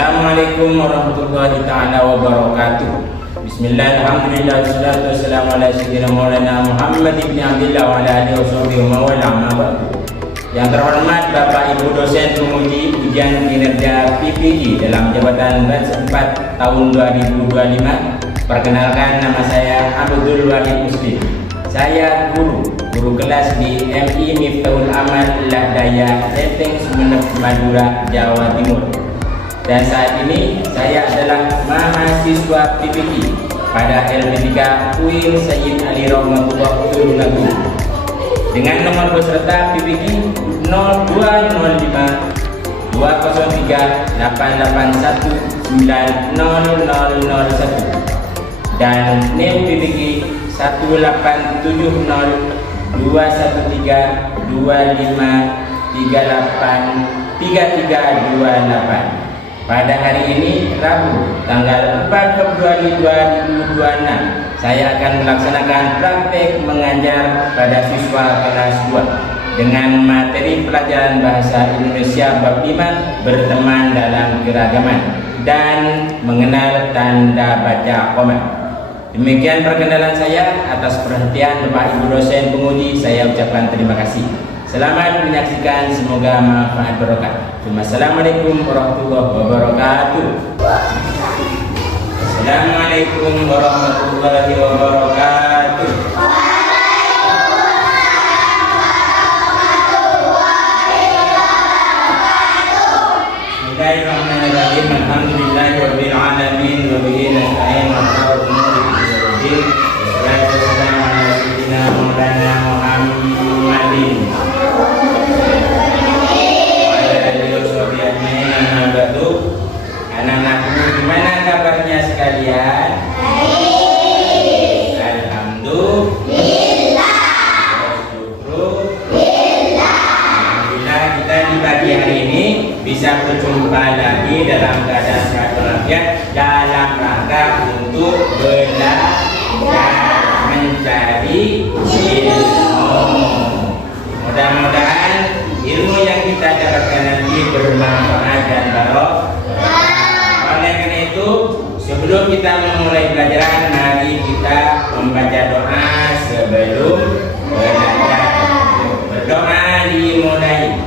Assalamualaikum warahmatullahi ta'ala wabarakatuh. Bismillah, alhamdulillah, wassalatu wassalamu ala sayyidina maulana Muhammad ibn Abdillah wa ala alihi wa sahbihi wa mawala amma ba'du. Yang terhormat Bapak Ibu dosen penguji ujian kinerja PPI dalam jabatan batch 4 tahun 2025. Perkenalkan, nama saya Abdul Wahid Muslim. Saya guru kelas di MI Miftahul Amal Lahdaya Lenteng Sumeneb Madura, Jawa Timur. Dan saat ini saya adalah mahasiswa PPI pada LP3 UIN Sayyid Ali Rahmatullah Tulungagung dengan nomor peserta PPI 0205 203 881 9001 dan NIM PPI 1870 213 25 38 3328. Pada hari ini, Rabu, tanggal 4 Februari 2026, saya akan melaksanakan praktek mengajar pada siswa kelas 2 dengan materi pelajaran Bahasa Indonesia bab 5 berteman dalam keragaman dan mengenal tanda baca koma. Demikian perkenalan saya. Atas perhatian Bapak Ibu dosen penguji, saya ucapkan terima kasih. Selamat menyaksikan, semoga manfaat barokah. Assalamualaikum warahmatullahi wabarakatuh. Assalamualaikum warahmatullahi wabarakatuh. Bismillahirrahmanirrahim. Alhamdulillahirabbil alamin wa bihi nasta'in wa ala umuri din. Wassalatu wassalamu ala sayyidina maulana Muhammadin. Anak-anakku, gimana kabarnya sekalian? Baik. Alhamdulillah. Alhamdulillah, kita di pagi hari ini bisa berjumpa lagi dalam keadaan sehat walafiat dalam rangka untuk belajar mencari ilmu. Mudah-mudahan ilmu yang kita dapatkan nanti bermanfaat dan barokah. Oleh karena itu, sebelum kita memulai pelajaran, mari kita membaca doa sebelum belajar. Berdoa dimulai.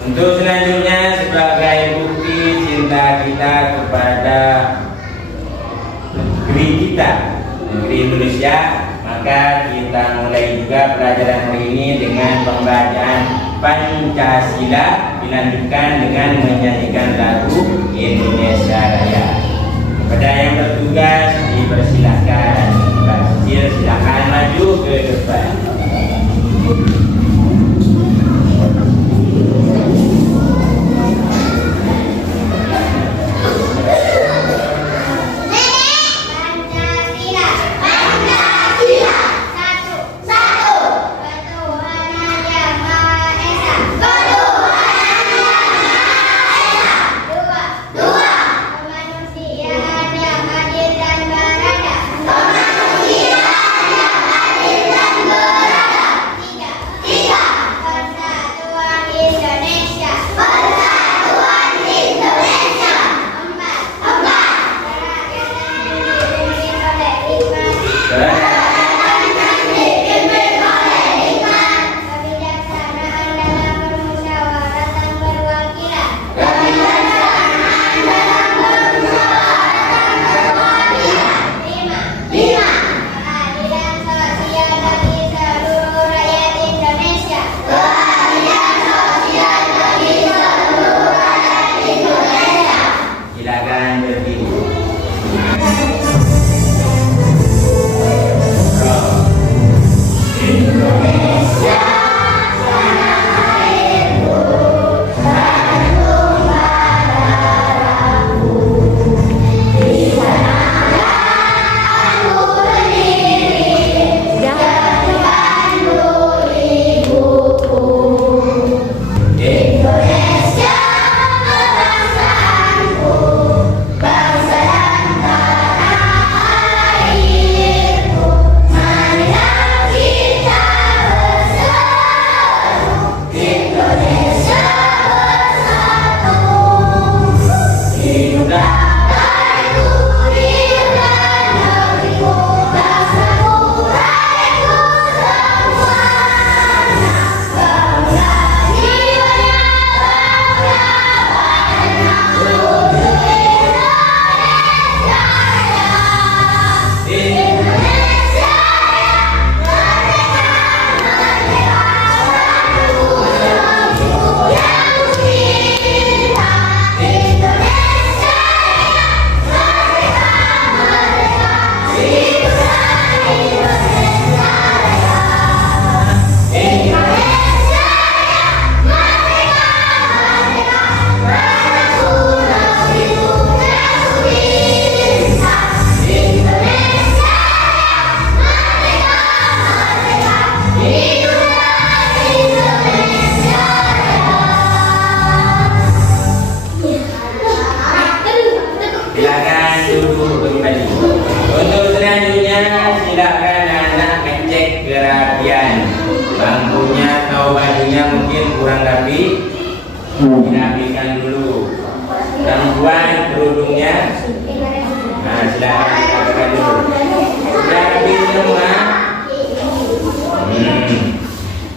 Untuk selanjutnya, sebagai bukti cinta kita kepada negeri Indonesia, maka kita mulai juga pelajaran hari ini dengan pembacaan Pancasila dilanjutkan dengan menyanyikan lagu Indonesia Raya. Kepada yang bertugas dipersilakan, Pak Kecil silakan maju ke depan. Kemanusiaan yang adil dan beradab. Bangkunya atau bajunya mungkin kurang rapi, dirapikan dulu. Perempuan kerudungnya, nah silakan dirapikan dulu. Sudah rapi semua.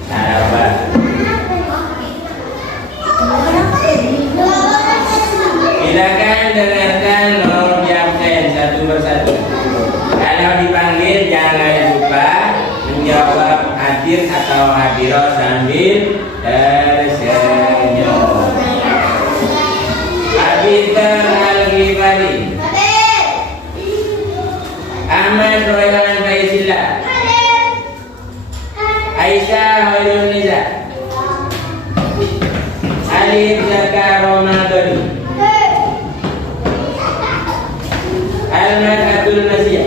Sabar. Silakan dengarkan nomor di absen satu persatu. Kalau dipanggil jangan lupa menjawab hadir atau hadiroh sambil tersenyum. Abidar Al-Ghifari, Ahmad Royal Faizillah, Aisyah Hoirun Niza, Alif Zakar Ramadhani, Ahmad Abdul Nasir,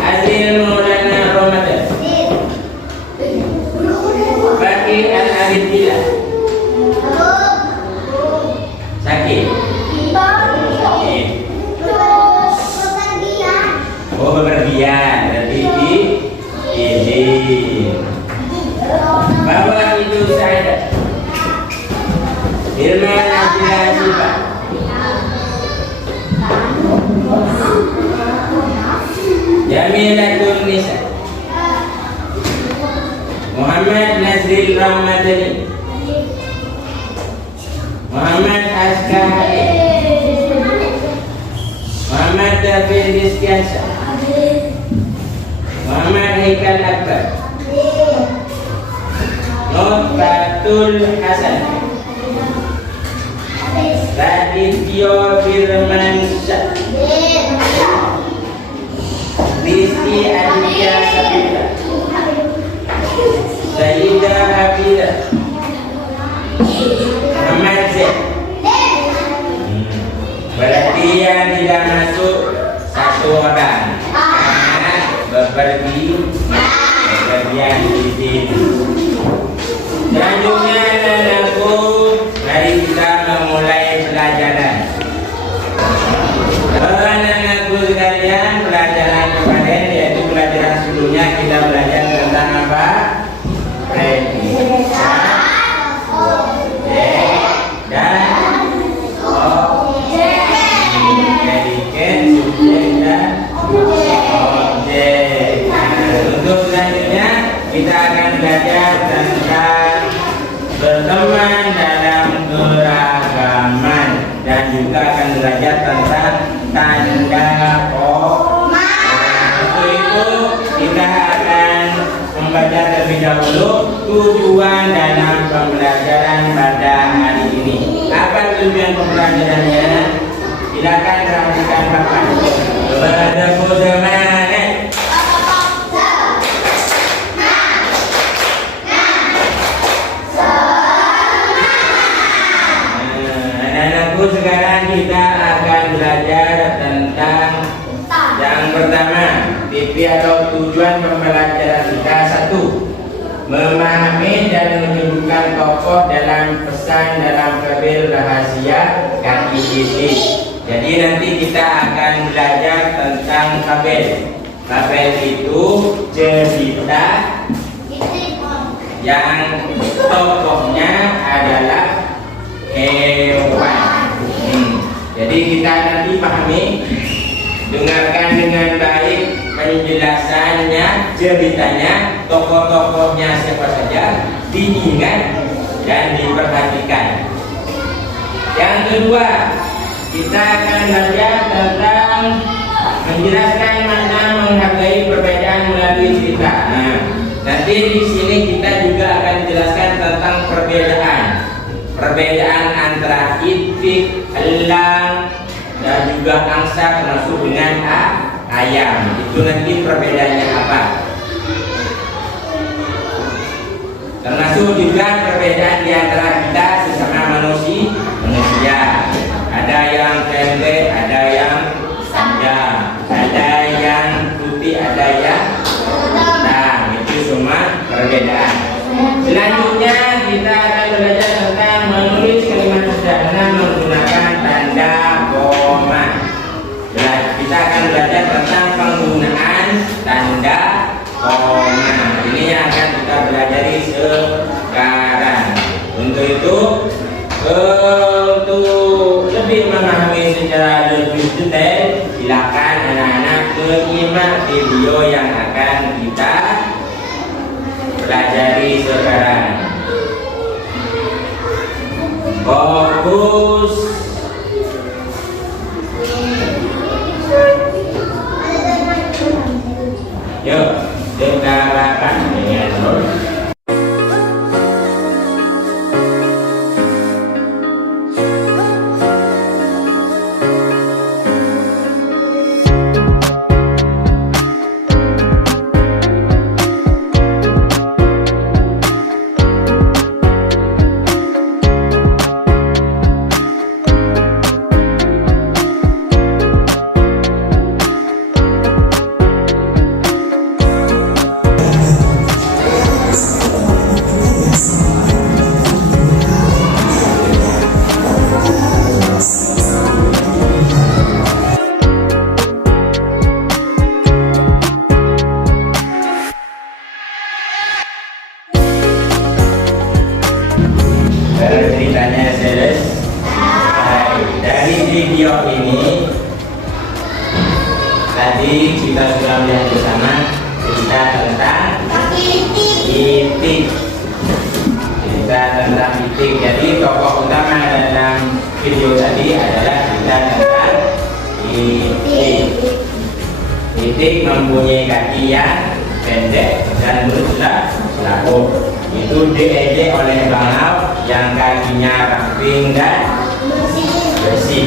Azil Maulana Ramadan, Baki Al-Arifillah, sakit. Oh bepergian, berarti ini bawa itu saya Irma Nasira Sipa, Jamilatul Nisa, Muhammad Nazril Ramadhani, Muhammad Askari, Muhammad David Rizkiansa, Muhammad Haikal Akbar, Nurbatul Hasan, Radityo Firmansyah, Rizki Aditya Sabila, Sayyidah Hafidah, Muhammad Zaid. Berarti yang tidak masuk satu orang karena bepergian di sini. Selanjutnya anakku, mari kita memulai pelajaran. Anak-anakku sekalian, pelajaran kemarin yaitu pelajaran sebelumnya kita belajar tentang apa? Predikasi, objek, dan objek. Predikat, subjek, dan objek. Untuk selanjutnya kita akan belajar tentang berteman dalam keragaman dan juga akan belajar tentang tanda koma. Untuk itu kita akan membaca terlebih dahulu tujuan dalam pembelajaran pada hari ini. Apa tujuan pembelajarannya? Silakan perhatikan Bapak. Bertemu semangat. Anak-anakku, sekarang kita akan belajar tentang yang pertama, PP atau tujuan pembelajaran kita. Satu, memahami dan menyebutkan tokoh dalam pesan dalam kabel rahasia KIBC. Jadi nanti kita akan belajar tentang kabel. Kabel itu cerita yang tokohnya adalah hewan. Jadi kita nanti pahami, dengarkan dengan baik penjelasannya, ceritanya, tokoh-tokohnya siapa saja, diingat dan diperhatikan. Yang kedua, kita akan belajar tentang menjelaskan makna menghargai perbedaan melalui cerita. Nah, nanti di sini kita juga akan jelaskan tentang perbedaan antara itik, elang, dan juga angsa termasuk dengan ayam. Itu nanti perbedaannya apa? Termasuk juga perbedaan di antara kita sesama manusia. Ada yang pendek, ada yang panjang, ada yang putih, ada yang hitam. Itu semua perbedaan. Selanjutnya kita akan belajar tentang menulis kalimat sederhana menggunakan tanda koma. Kita akan belajar tentang penggunaan tanda koma. menyimak video yang akan kita pelajari sekarang. Fokus. Yuk, dengarkan dengan baik. Ceritanya selesai. Dari video ini tadi kita sudah melihat bersama cerita tentang itik. Cerita tentang itik. Jadi tokoh utama dalam video tadi adalah cerita tentang itik. Itik mempunyai kaki yang pendek dan berselah selaput. Itu diejek oleh bangau yang kakinya ramping dan bersih,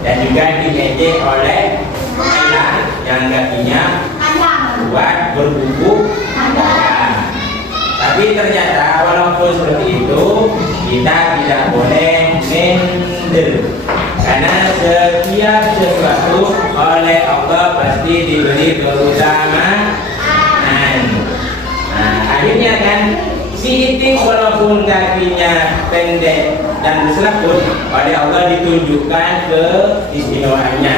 dan juga diejek oleh elang yang kakinya kuat berkuku. Tapi ternyata walaupun seperti itu, kita tidak boleh minder, karena setiap sesuatu oleh Allah pasti diberi keutamaan. Akhirnya kan si itik walaupun kakinya pendek dan berselaput, oleh Allah ditunjukkan keistimewaannya.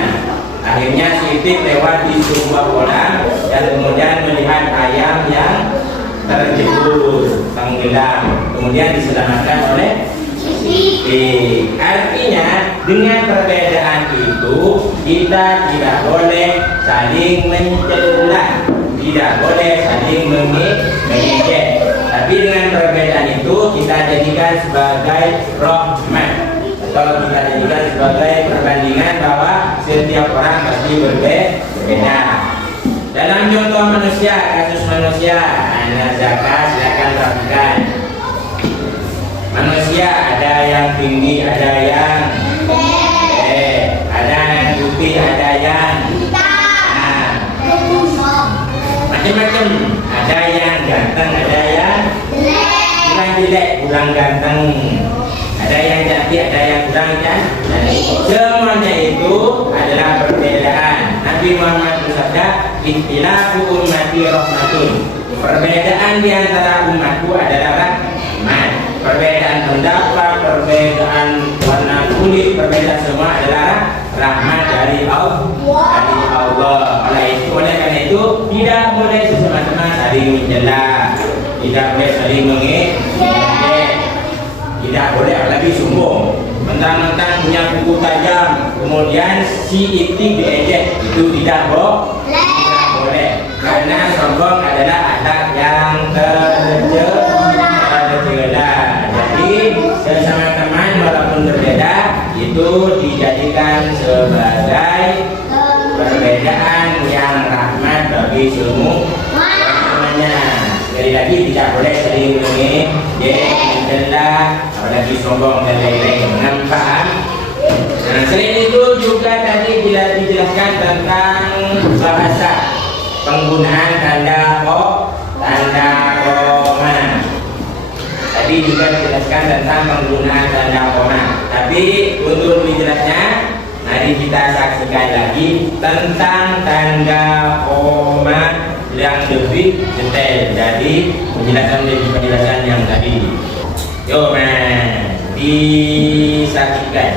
Akhirnya si itik lewat di sebuah kolam dan kemudian melihat ayam yang terjebur tenggelam, kemudian diselamatkan oleh itik. Artinya dengan perbedaan itu kita tidak boleh saling mencela, tidak boleh saling mengejek. Tapi dengan perbedaan itu kita jadikan sebagai rahmat, atau kita jadikan sebagai perbandingan bahwa setiap orang pasti berbeda. Dalam contoh manusia, kasus manusia, anak zakat silakan perhatikan. Manusia ada yang tinggi, ada yang ada yang putih, ada yang macam-macam. Ada yang ganteng, ada yang jelek, kurang ganteng. Ada yang cantik, ada yang kurang cantik. Semuanya itu adalah perbedaan. Nabi Muhammad bersabda, "Ikhtilafu ummati rahmatun." Perbedaan di antara umatku adalah rahmat. Perbedaan pendapat, perbedaan warna kulit, perbedaan semua adalah rahmat dari Allah. Oleh karena itu tidak boleh sesama-sama saling mencela, tidak boleh saling mengejek, tidak boleh apalagi sombong. Mentang-mentang punya kuku tajam, kemudian si itik diejek, itu tidak boleh. Karena sombong adalah adat yang tercela. Jadi sesama teman walaupun berbeda itu dijadikan sebagai perbedaan yang rahmat bagi semuanya. Sekali lagi tidak boleh saling mengejek, mencela, apalagi sombong dan lain-lain. Paham? Nah, selain itu juga tadi bila dijelaskan tentang bahasa penggunaan tanda koma. Tadi juga dijelaskan tentang penggunaan tanda koma. Tapi untuk lebih jelasnya, mari kita saksikan lagi tentang tanda koma yang lebih detail dari penjelasan yang tadi. Yuk, disaksikan.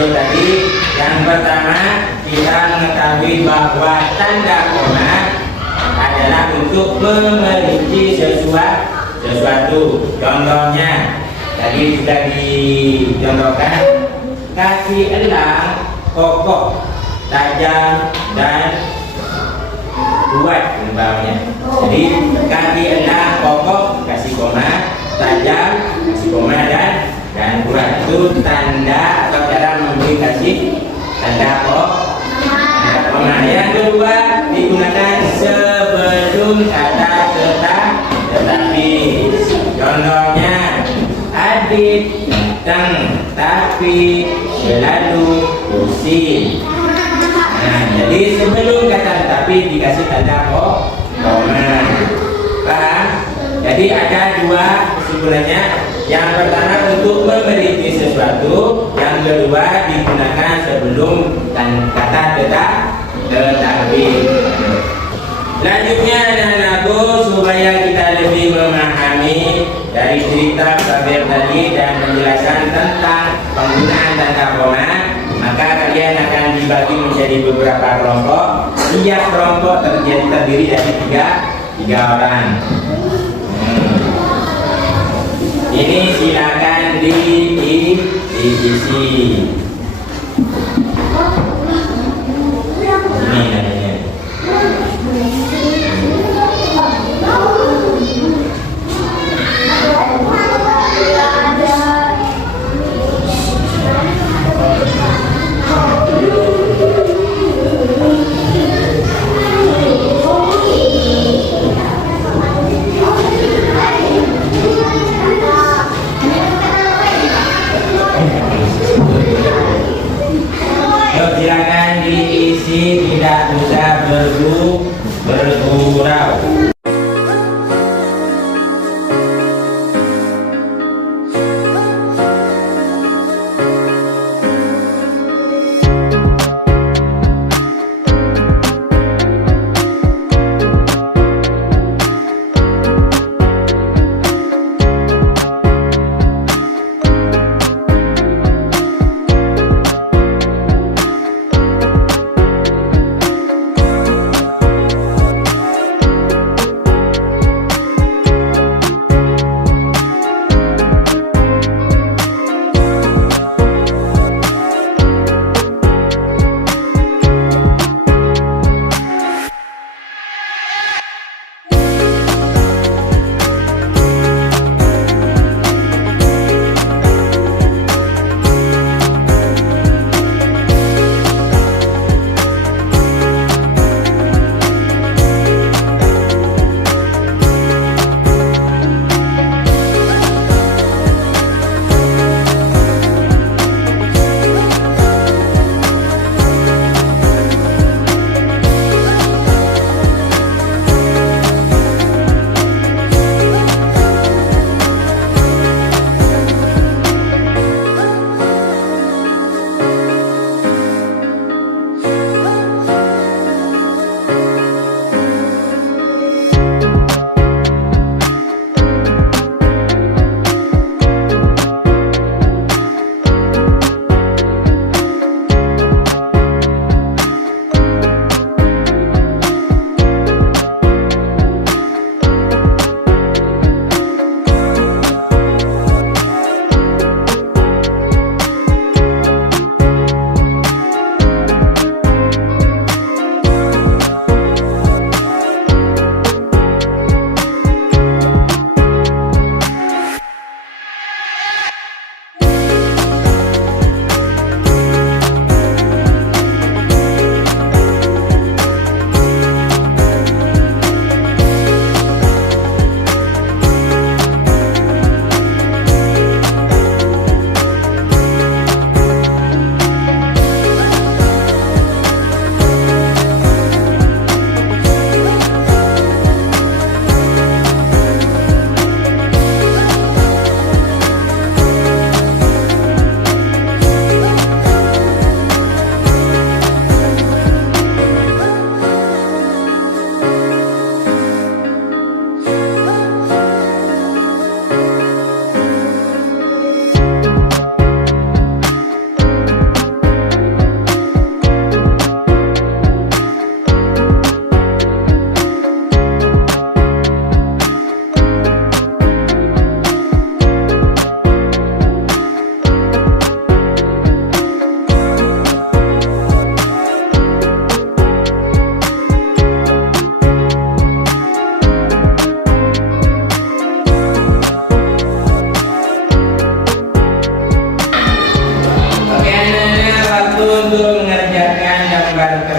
video tadi. Yang pertama, kita mengetahui bahwa tanda koma adalah untuk memerinci sesuatu. Contohnya tadi sudah dicontohkan, kaki elang kokoh, tajam dan kuat umpamanya. Jadi kaki elang kokoh kasih koma, tajam kasih koma, dan kuat. Itu tanda atau cara memberi kasih tanda koma. Yang kedua, digunakan sebelum kata tetapi. Contohnya, adik datang tapi selalu pusing. Nah, jadi sebelum kata tetapi dikasih tanda koma. Paham? Jadi ada dua kesimpulannya. Yang pertama untuk memerinci sesuatu, yang kedua digunakan sebelum kata tetapi. Selanjutnya anak-anakku, supaya kita lebih memahami dari cerita Sabir tadi dan penjelasan tentang penggunaan tanda koma, maka kalian akan dibagi menjadi beberapa kelompok. Tiap kelompok terdiri dari tiga orang. Ini silakan diisi. Ini namanya. Silakan diisi, tidak usah bergurau.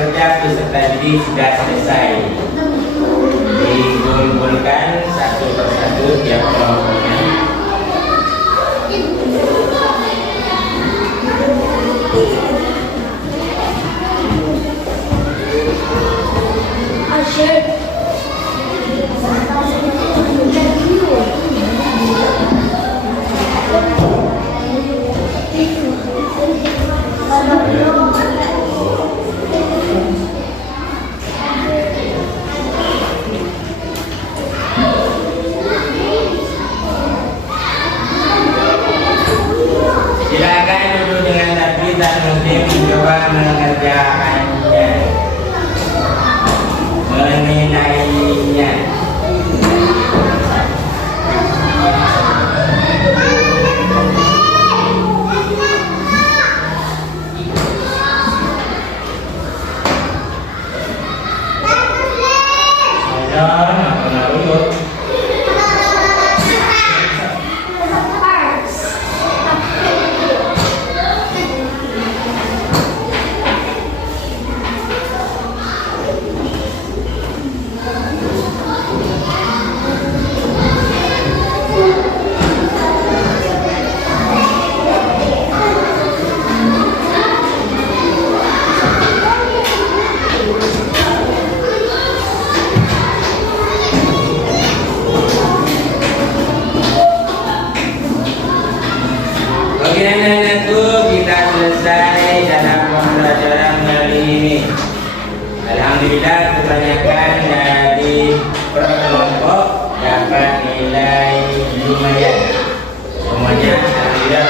kerja peserta didik sudah selesai. Dikumpulkan satu persatu tiap kelompoknya. Silakan duduk dengan tertib dan muslim mencoba mengerjakannya, menilainya. Selesai dalam pembelajaran kali ini. Alhamdulillah kebanyakan dari kelompok dapat nilai lumayan. Semuanya alhamdulillah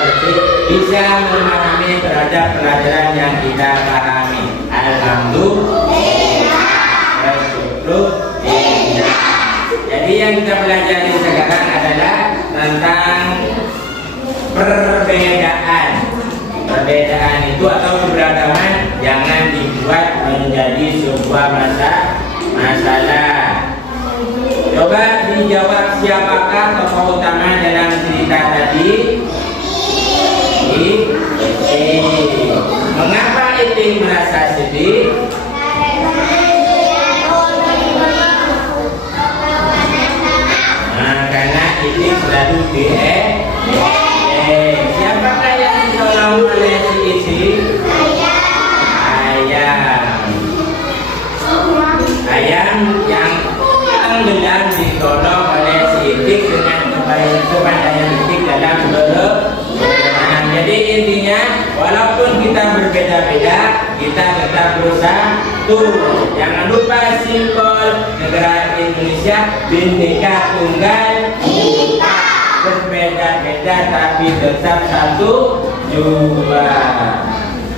bisa memahami terhadap pelajaran yang kita pahami. Alhamdulillah. Jadi yang kita pelajari sekarang adalah tentang perbedaan. Perbedaan itu atau keberagaman jangan dibuat menjadi sebuah masalah. Coba dijawab, siapakah tokoh utama dalam cerita tadi? Mengapa Itik merasa sedih? Karena Itik selalu siapakah yang ditolong oleh si Itik? Ayam yang tenggelam ditolong oleh si Itik dengan kepandaian Itik dalam berenang. Jadi intinya, walaupun kita berbeda-beda, kita tetap bersatu. Jangan lupa simbol negara Indonesia Bhinneka Tunggal Ika. Berbeda-beda tapi tetap satu jua.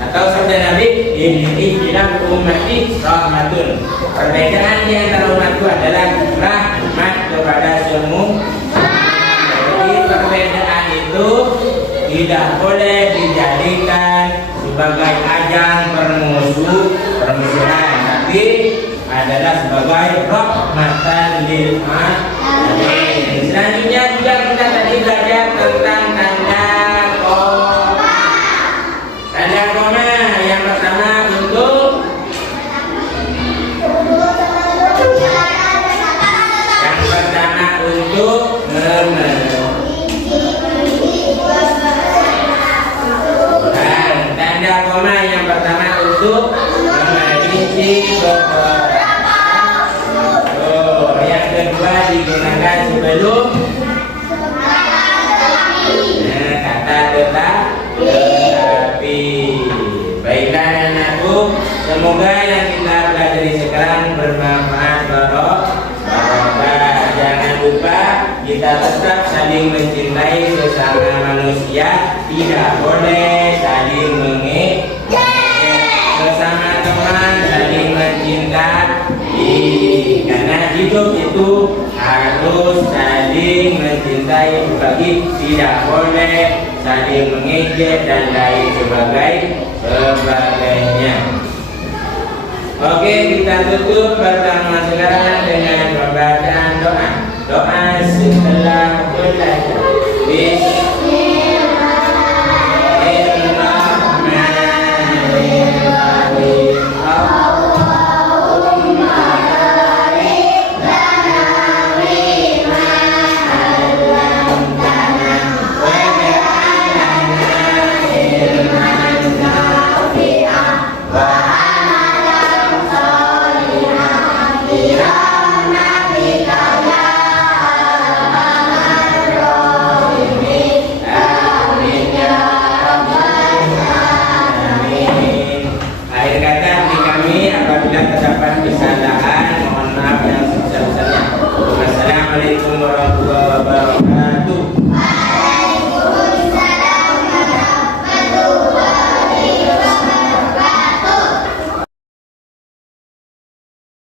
Atau sabda Nabi, ini bilang ummati rahmatun. Perbedaan di antara umatku adalah rahmat kepada semua. Jadi perbedaan itu tidak boleh dijadikan sebagai ajang permusuhan, tapi adalah sebagai rahmatan lil alamin. Selanjutnya juga kita tadi belajar tentang tanda koma. Tanda koma yang pertama untuk tanda koma yang pertama untuk merinci beberapa. Yang kedua digunakan sebelum kata tetapi. Baiklah anakku, semoga yang kita pelajari sekarang bermanfaat barokah. Jangan lupa kita tetap saling mencintai sesama manusia, tidak boleh saling mengejek. Sesama teman saling mencintai, karena hidup itu harus saling mencintai, bagi tidak boleh saling mengejek dan lain sebagainya. Oke, kita tutup pertemuan sekarang dengan pembacaan doa. Doa setelah belajar.